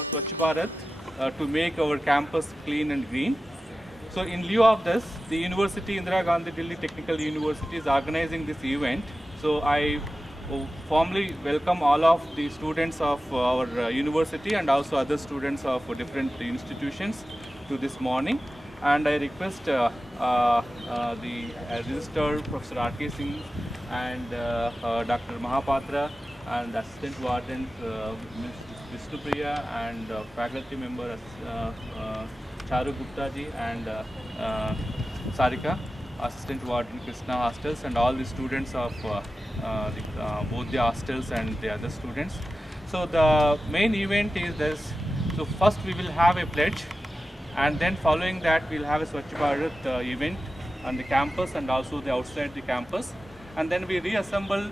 for Swachh Bharat to make our campus clean and green. So in lieu of this, the University, Indira Gandhi Delhi Technical University is organizing this event. So I formally welcome all of the students of our university and also other students of different institutions to this morning. And I request the Registrar Professor R.K. Singh and Dr. Mahapatra and Assistant Warden Ms. Vishnupriya and faculty member Charu Gupta ji and Sarika, Assistant Warden Krishna Hostels, and all the students of both the hostels and the other students. So the main event is this. So first we will have a pledge, and then following that we'll have a Swachh Bharat event on the campus and also the outside the campus, and then we reassemble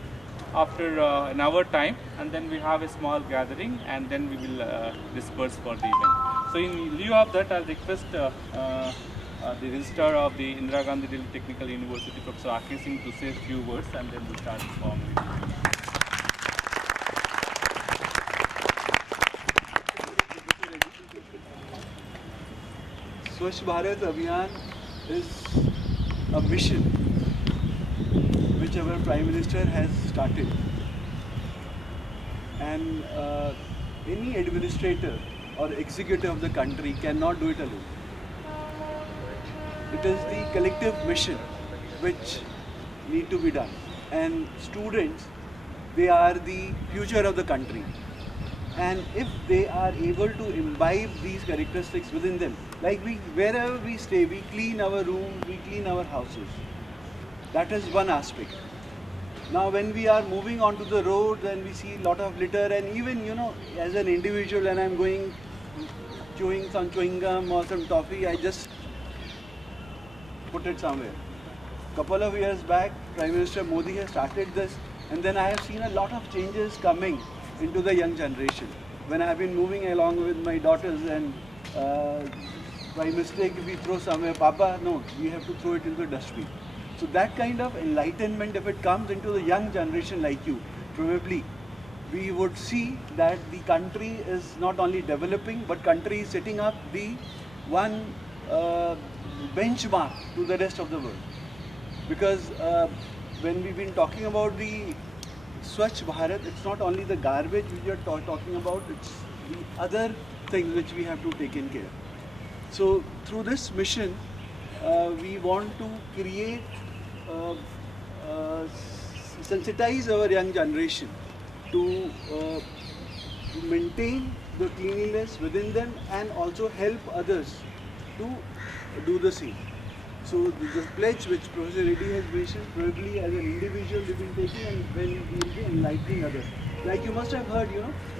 after an hour time, and then we have a small gathering, and then we will disperse for the event. So in lieu of that, I'll request the Registrar of the Indira Gandhi Delhi Technical University, Professor R.K. Singh, to say a few words, and then we'll start formally. Swachh Bharat Abhiyan is a mission which our Prime Minister has started, and any administrator or executive of the country cannot do it alone. It is the collective mission which need to be done, and students, they are the future of the country, and if they are able to imbibe these characteristics within them, like wherever we stay, we clean our room, we clean our houses. That is one aspect. Now when we are moving onto the road and we see a lot of litter, and even as an individual, and I'm going chewing some chewing gum or some toffee, I just put it somewhere. Couple of years back, Prime Minister Modi has started this, and then I have seen a lot of changes coming into the young generation. When I have been moving along with my daughters, and by mistake if we throw somewhere, Papa, no, we have to throw it into the dustbin. So that kind of enlightenment, if it comes into the young generation like you, probably we would see that the country is not only developing, but country is setting up the one benchmark to the rest of the world. Because when we've been talking about the Swachh Bharat, it's not only the garbage which we are talking about, it's the other things which we have to take in care. So through this mission, we want to create, sensitize our young generation to maintain the cleanliness within them, and also help others to do the same. So the pledge which Professor Reddy has mentioned, probably as an individual we've been taking, and when we will be enlightening others. Like you must have heard,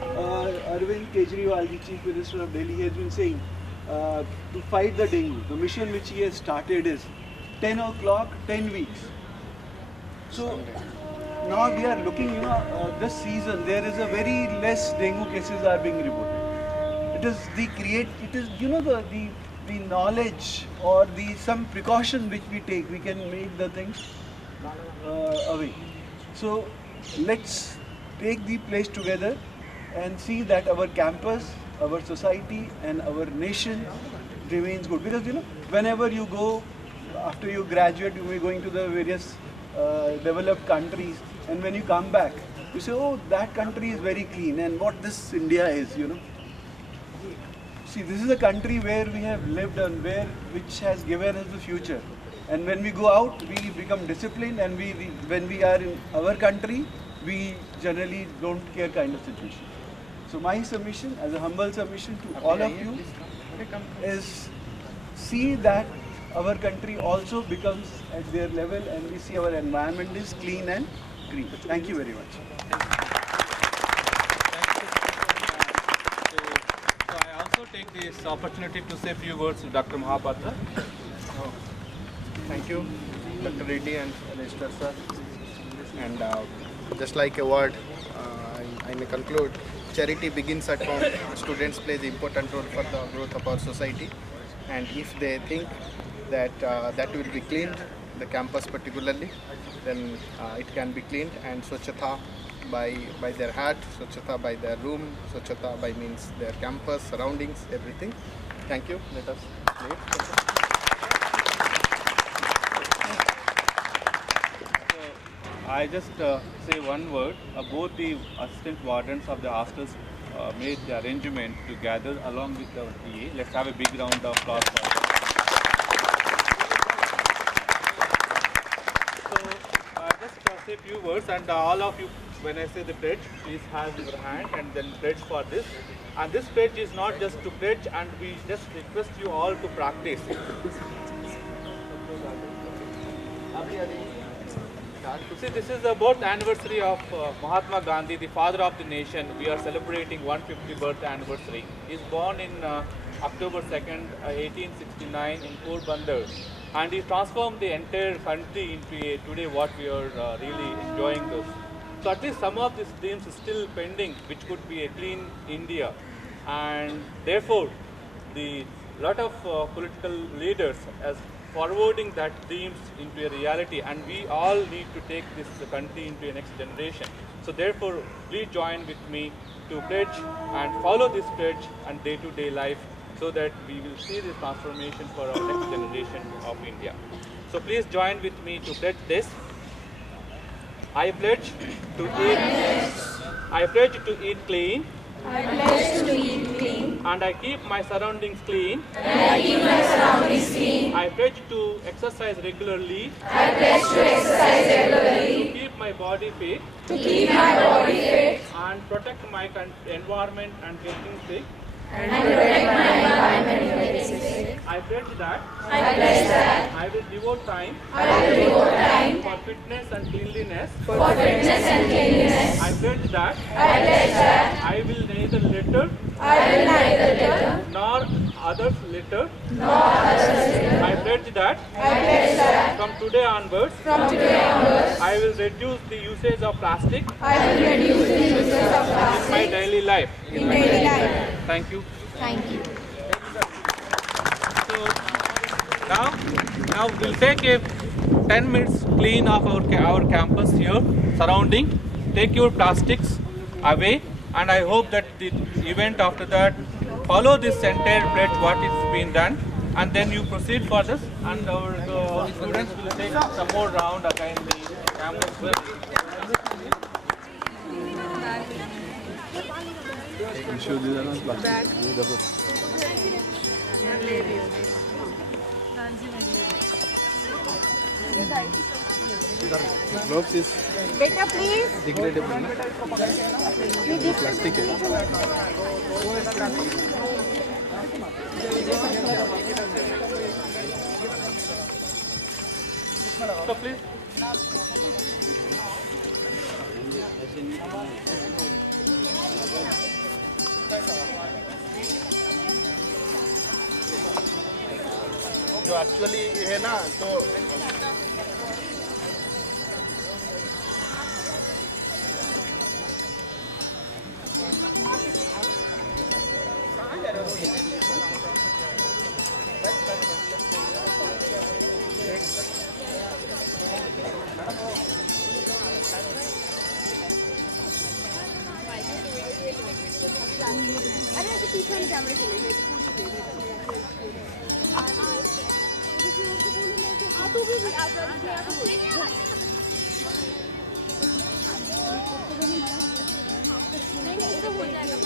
Arvind Kejriwal, the Chief Minister of Delhi, has been saying to fight the dengue. The mission which he has started is 10 o'clock, 10 weeks. So now we are looking, this season there is a very less dengue cases are being reported. It is the knowledge or some precaution which we take, we can make the things away. So let's take the place together and see that our campus, our society and our nation remains good. Because whenever you go, after you graduate, you may going to the various developed countries, and when you come back, you say, oh, that country is very clean, and what this India is, See, this is a country where we have lived and which has given us the future. And when we go out, we become disciplined, and when we are in our country, we generally don't care kind of situation. So my submission, as a humble submission to all of you, is see that our country also becomes at their level, and we see our environment is clean and green. Thank you very much. Take this opportunity to say a few words to Dr. Mahapatra. Thank you, Dr. Reddy and Registrar sir. And just like a word, I may conclude, charity begins at home. Students play the important role for the growth of our society. And if they think that that will be cleaned, the campus particularly, then it can be cleaned, and Swachhata by their heart, Swachhata by their room, Swachhata by means their campus, surroundings, everything. Thank you. Let us play. I just say one word. Both the assistant wardens of the hostels made the arrangement to gather along with our TA. Let's have a big round of applause for them. So just say a few words, and all of you, when I say the pledge, please have your hand and then pledge for this. And this pledge is not just to pledge, and we just request you all to practice. See, this is the birth anniversary of Mahatma Gandhi, the father of the nation. We are celebrating 150th birth anniversary. He is born in October 2nd, 1869 in Porbandar, and he transformed the entire country into a today what we are really enjoying this. So at least some of these dreams is still pending, which could be a clean India, and therefore the lot of political leaders as forwarding that dreams into a reality, and we all need to take this country into a next generation. So therefore, please join with me to pledge and follow this pledge and day-to-day life, so that we will see this transformation for our next generation of India. So please join with me to pledge this. I pledge to eat. I pledge to eat clean. I pledge to eat clean. And I keep my surroundings clean. And I keep my surroundings clean. I pledge to exercise regularly. I pledge to exercise regularly. To keep my body fit. To keep my body fit. And protect my environment and getting sick. And protect my environment from getting sick. I pledge that. I pledge that. I will devote time. I will devote time. For fitness and cleanliness. For fitness and cleanliness. I pledge that. I pledge that. I will neither litter. I will neither litter. Nor others litter. Nor others litter. I pledge that. I pledge that. From today onwards. From today onwards. I will reduce the usage of plastic. I will reduce the usage of In my plastic daily life. in daily life. Thank you. Thank you. So now we'll take a 10 minutes clean of our campus here, surrounding. Take your plastics away, and I hope that the event after that follow this entire pledge what is being done, and then you proceed for this, and our students will take some more round again the campus. Gloves is Beta, please. degradable, na? Plastic है. So please. जो actually है ना तो अरे ऐसे पीछे वाले कैमरे के लिए हाँ तू भी आ जा नहीं नहीं तो हो जाएगा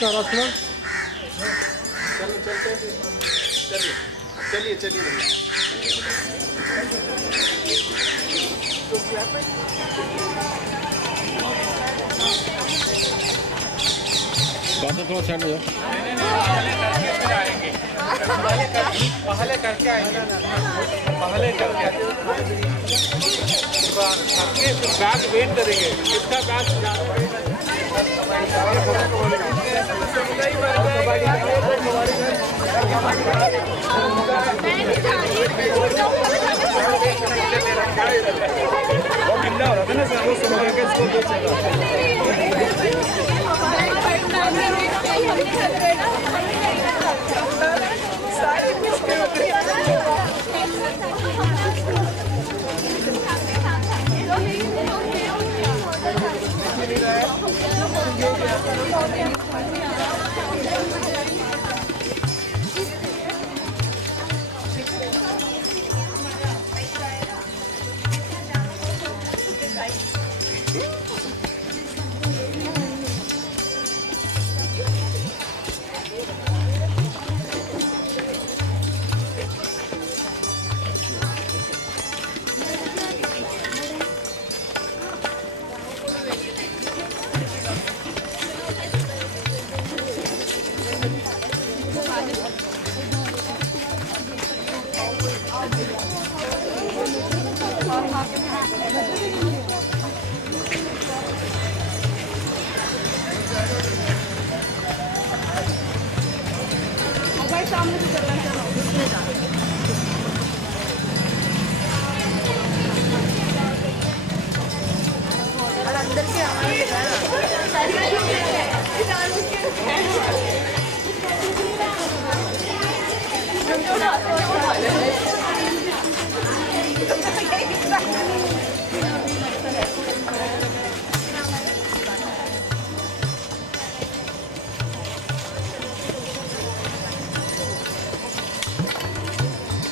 का राजकुमार चलिए चलिए थोड़ा साइड हो जाओ। पहले करके आएंगे, पहले करके बैग वेट करेंगे, कितना बैग कितना हो रहा था ना सर, वो समझ के इसको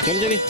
चल चलिए।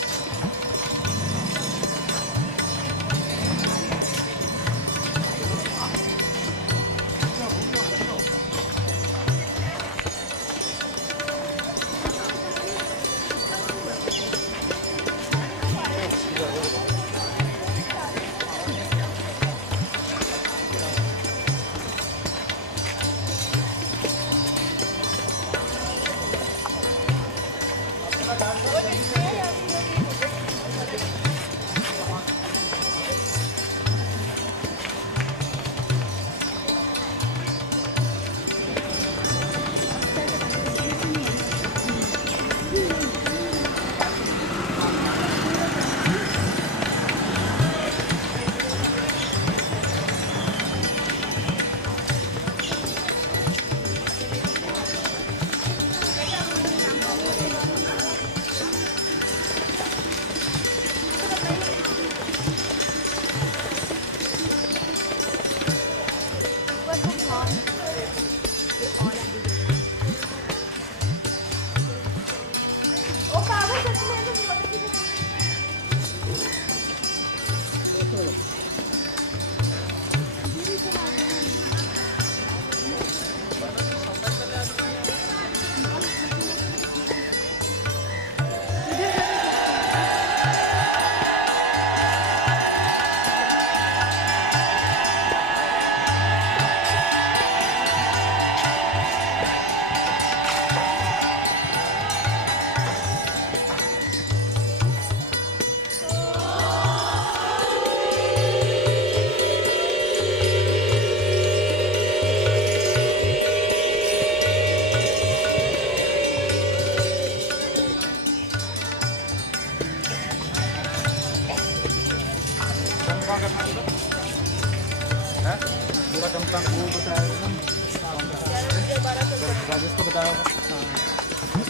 राजेश को बताया होगा,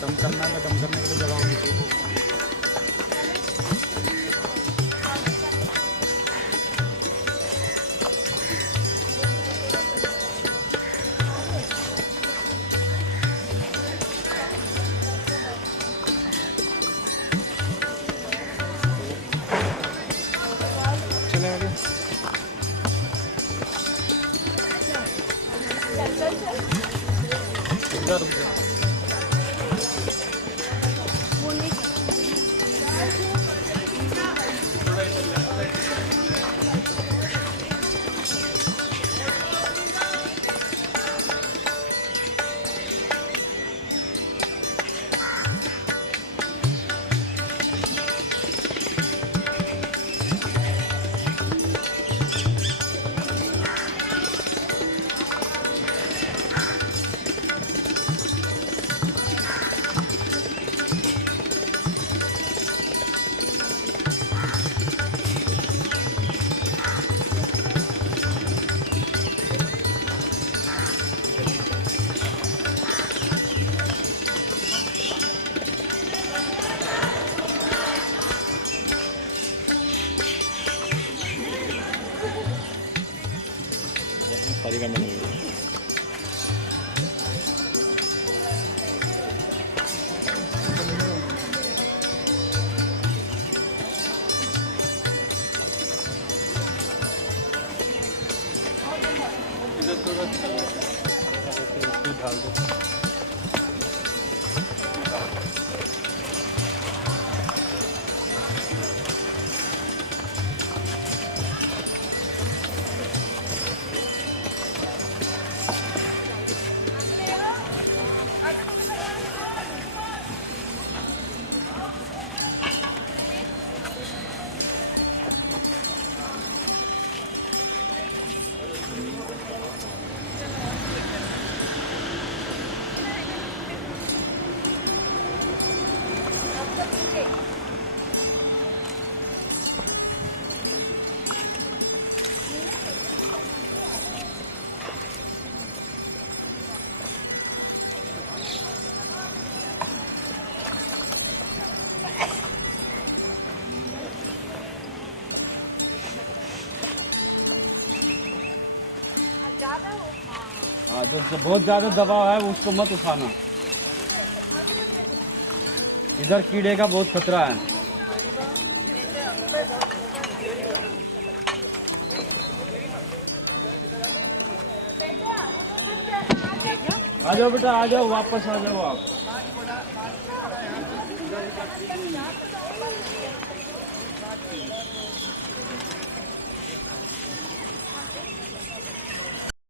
दम करना है, दम करने के लिए जगह होनी चाहिए। हाँ, जो बहुत ज़्यादा दबाव है उसको मत उठाना। इधर कीड़े का बहुत खतरा है। आ जाओ बेटा, आ जाओ, वापस आ जाओ आप।